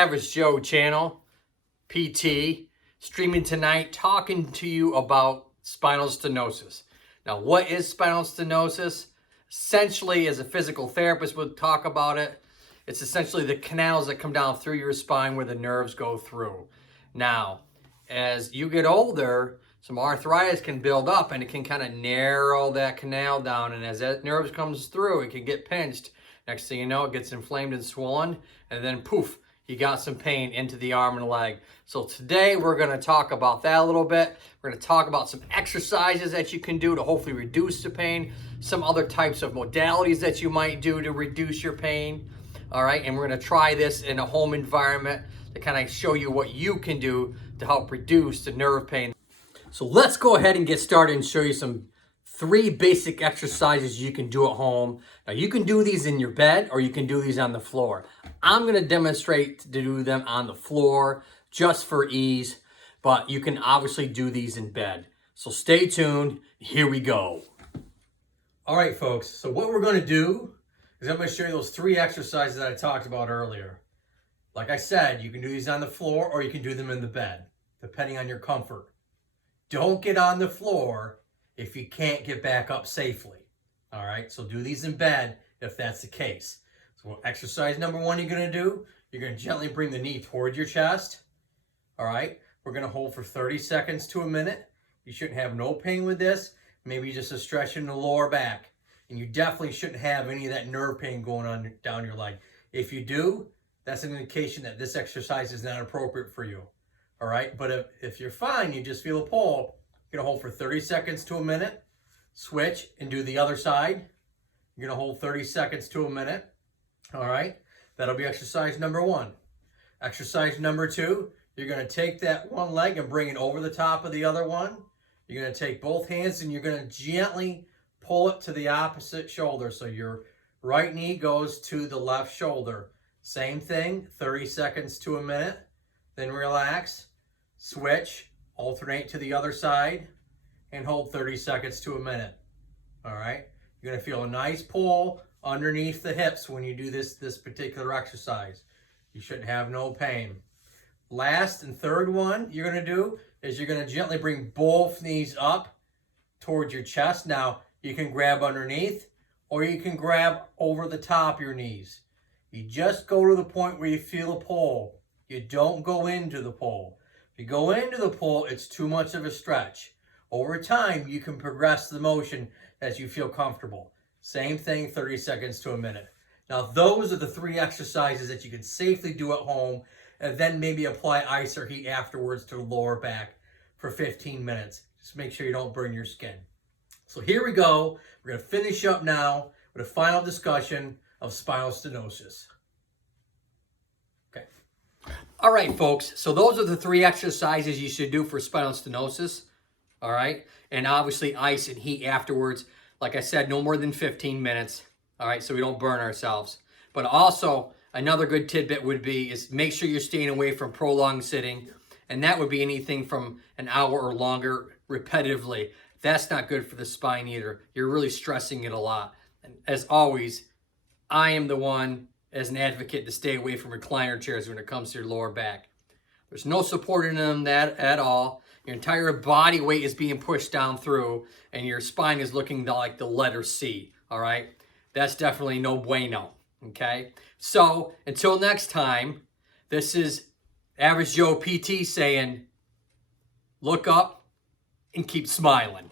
Average Joe channel, PT, streaming tonight, talking to you about spinal stenosis. Now, what is spinal stenosis? Essentially, as a physical therapist would talk about it, it's essentially the canals that come down through your spine where the nerves go through. Now, as you get older, some arthritis can build up and it can kind of narrow that canal down. And as that nerve comes through, it can get pinched. Next thing you know, it gets inflamed and swollen. And then poof, you got some pain into the arm and leg. So today we're going to talk about that a little bit. We're going to talk about some exercises that you can do to hopefully reduce the pain. Some other types of modalities that you might do to reduce your pain. All right, and we're going to try this in a home environment to kind of show you what you can do to help reduce the nerve pain. So let's go ahead and get started and show you some 3 basic exercises you can do at home. Now you can do these in your bed or you can do these on the floor. I'm going to demonstrate to do them on the floor just for ease, but you can obviously do these in bed. So stay tuned. Here we go. All right, folks. So what we're going to do is I'm going to show you those 3 exercises that I talked about earlier. Like I said, you can do these on the floor or you can do them in the bed, depending on your comfort. Don't get on the floor if you can't get back up safely. All right, so do these in bed if that's the case. So exercise number 1 you're going to do, you're going to gently bring the knee toward your chest. All right, we're going to hold for 30 seconds to a minute. You shouldn't have no pain with this, maybe just a stretch in the lower back. And you definitely shouldn't have any of that nerve pain going on down your leg. If you do, that's an indication that this exercise is not appropriate for you. All right, but if you're fine, you just feel a pull, you're gonna hold for 30 seconds to a minute, switch and do the other side. You're gonna hold 30 seconds to a minute. All right, that'll be exercise number 1. Exercise number 2, you're gonna take that one leg and bring it over the top of the other one. You're gonna take both hands and you're gonna gently pull it to the opposite shoulder. So your right knee goes to the left shoulder. Same thing, 30 seconds to a minute. Then relax, switch, alternate to the other side, and hold 30 seconds to a minute. All right? You're going to feel a nice pull underneath the hips when you do this particular exercise. You shouldn't have no pain. Last and third one you're going to do is you're going to gently bring both knees up towards your chest. Now, you can grab underneath or you can grab over the top of your knees. You just go to the point where you feel a pull. You don't go into the pull. If you go into the pull, it's too much of a stretch. Over time, you can progress the motion as you feel comfortable. Same thing, 30 seconds to a minute. Now, those are the 3 exercises that you can safely do at home, and then maybe apply ice or heat afterwards to the lower back for 15 minutes. Just make sure you don't burn your skin. So here we go. We're going to finish up now with a final discussion of spinal stenosis. Okay. All right, folks. So those are the 3 exercises you should do for spinal stenosis. All right. And obviously ice and heat afterwards. Like I said, no more than 15 minutes. All right. So we don't burn ourselves. But also another good tidbit would be is make sure you're staying away from prolonged sitting. And that would be anything from an hour or longer repetitively. That's not good for the spine either. You're really stressing it a lot. And as always, I am the one as an advocate to stay away from recliner chairs when it comes to your lower back. There's no support in them at all. Your entire body weight is being pushed down through and your spine is looking like the letter C, all right? That's definitely no bueno, okay? So until next time, this is Average Joe PT saying, look up and keep smiling.